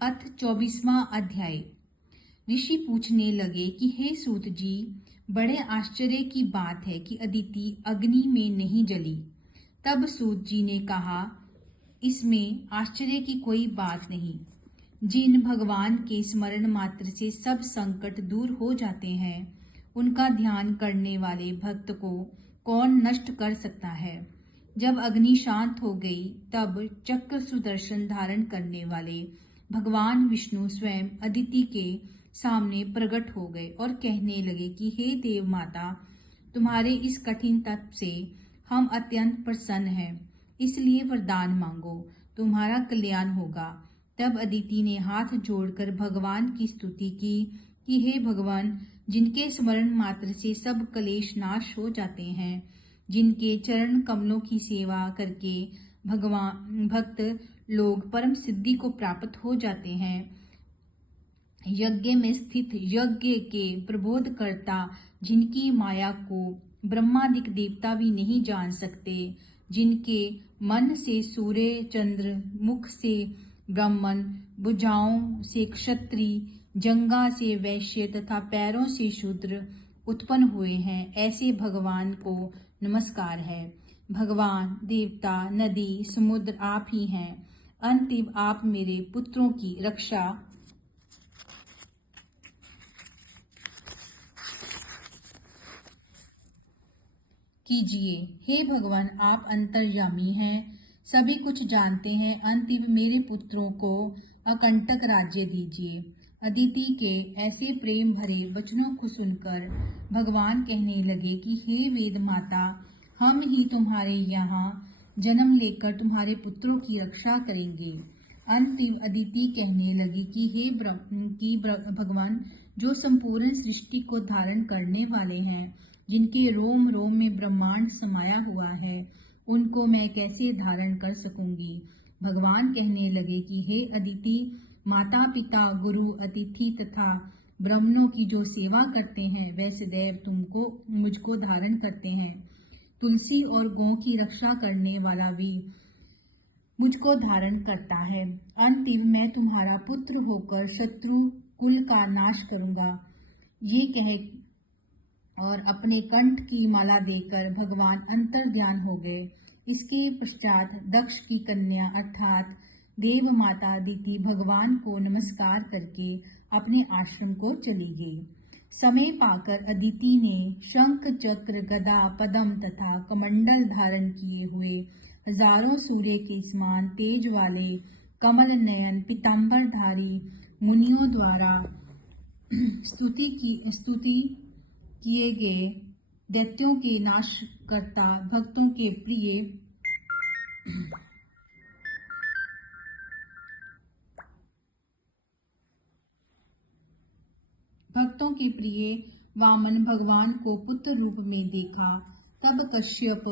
अथ 24वां अध्याय। ऋषि पूछने लगे कि हे सूत जी, बड़े आश्चर्य की बात है कि अदिति अग्नि में नहीं जली। तब सूत जी ने कहा, इसमें आश्चर्य की कोई बात नहीं। जिन भगवान के स्मरण मात्र से सब संकट दूर हो जाते हैं, उनका ध्यान करने वाले भक्त को कौन नष्ट कर सकता है। जब अग्नि शांत हो गई, तब चक्र सुदर्शन धारण करने वाले भगवान विष्णु स्वयं अदिति के सामने प्रकट हो गए और कहने लगे कि हे देव माता, तुम्हारे इस कठिन तप से हम अत्यंत प्रसन्न हैं, इसलिए वरदान मांगो, तुम्हारा कल्याण होगा। तब अदिति ने हाथ जोड़कर भगवान की स्तुति की कि हे भगवान, जिनके स्मरण मात्र से सब क्लेश नाश हो जाते हैं, जिनके चरण कमलों की सेवा करके भगवान भक्त लोग परम सिद्धि को प्राप्त हो जाते हैं, यज्ञ में स्थित यज्ञ के प्रबोधकर्ता, जिनकी माया को ब्रह्मादिक देवता भी नहीं जान सकते, जिनके मन से सूर्य चंद्र, मुख से ब्राह्मण, भुजाओं से क्षत्रिय, जंघा से वैश्य तथा पैरों से शूद्र उत्पन्न हुए हैं, ऐसे भगवान को नमस्कार है। भगवान, देवता, नदी, समुद्र आप ही हैं। अंतिम आप मेरे पुत्रों की रक्षा कीजिए। हे भगवान, आप अंतर्यामी हैं, सभी कुछ जानते हैं। अंतिम मेरे पुत्रों को अकंटक राज्य दीजिए। अदिति के ऐसे प्रेम भरे वचनों को सुनकर भगवान कहने लगे कि हे वेद माता, हम ही तुम्हारे यहाँ जन्म लेकर तुम्हारे पुत्रों की रक्षा करेंगे। अंतिम अदिति कहने लगी कि हे भगवान, जो संपूर्ण सृष्टि को धारण करने वाले हैं, जिनके रोम रोम में ब्रह्मांड समाया हुआ है, उनको मैं कैसे धारण कर सकूंगी। भगवान कहने लगे कि हे अदिति, माता पिता, गुरु, अतिथि तथा ब्राह्मणों की जो सेवा करते हैं, वे सदैव तुमको मुझको धारण करते हैं। तुलसी और गौ की रक्षा करने वाला भी मुझको धारण करता है। अंतिम मैं तुम्हारा पुत्र होकर शत्रु कुल का नाश करूंगा। ये कह और अपने कंठ की माला देकर भगवान अंतर ध्यान हो गए। इसके पश्चात दक्ष की कन्या अर्थात देव माता अदिति भगवान को नमस्कार करके अपने आश्रम को चली गई। समय पाकर अदिति ने शंख, चक्र, गदा, पद्म तथा कमंडल धारण किए हुए हजारों सूर्य के समान तेज वाले कमल नयन पीतांबरधारी मुनियों द्वारा स्तुति किए गए दैत्यों के नाशकर्ता, भक्तों के प्रिय वामन भगवान को पुत्र रूप में देखा। तब कश्यप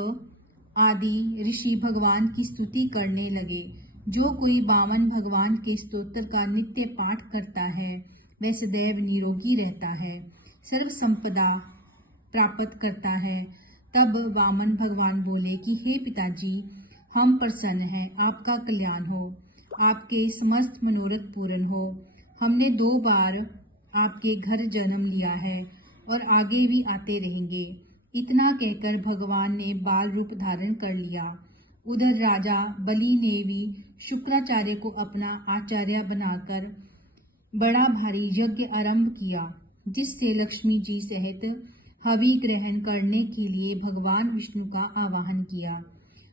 आदि ऋषि भगवान की स्तुति करने लगे। जो कोई वामन भगवान के स्तोत्र का नित्य पाठ करता है, वह सदैव निरोगी रहता है, सर्व संपदा प्राप्त करता है। तब वामन भगवान बोले कि हे पिताजी, हम प्रसन्न हैं, आपका कल्याण हो, आपके समस्त मनोरथ पूर्ण हो। हमने 2 बार आपके घर जन्म लिया है और आगे भी आते रहेंगे। इतना कहकर भगवान ने बाल रूप धारण कर लिया। उधर राजा बलि ने भी शुक्राचार्य को अपना आचार्य बनाकर बड़ा भारी यज्ञ आरंभ किया, जिससे लक्ष्मी जी सहित हवि ग्रहण करने के लिए भगवान विष्णु का आवाहन किया।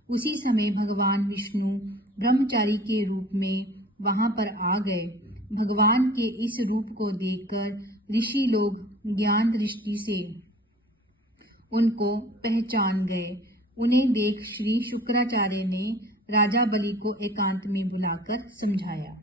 उसी समय भगवान विष्णु ब्रह्मचारी के रूप में वहां पर आ गए। भगवान के इस रूप को देखकर ऋषि लोग ज्ञान दृष्टि से उनको पहचान गए। उन्हें देख श्री शुक्राचार्य ने राजा बलि को एकांत में बुलाकर समझाया।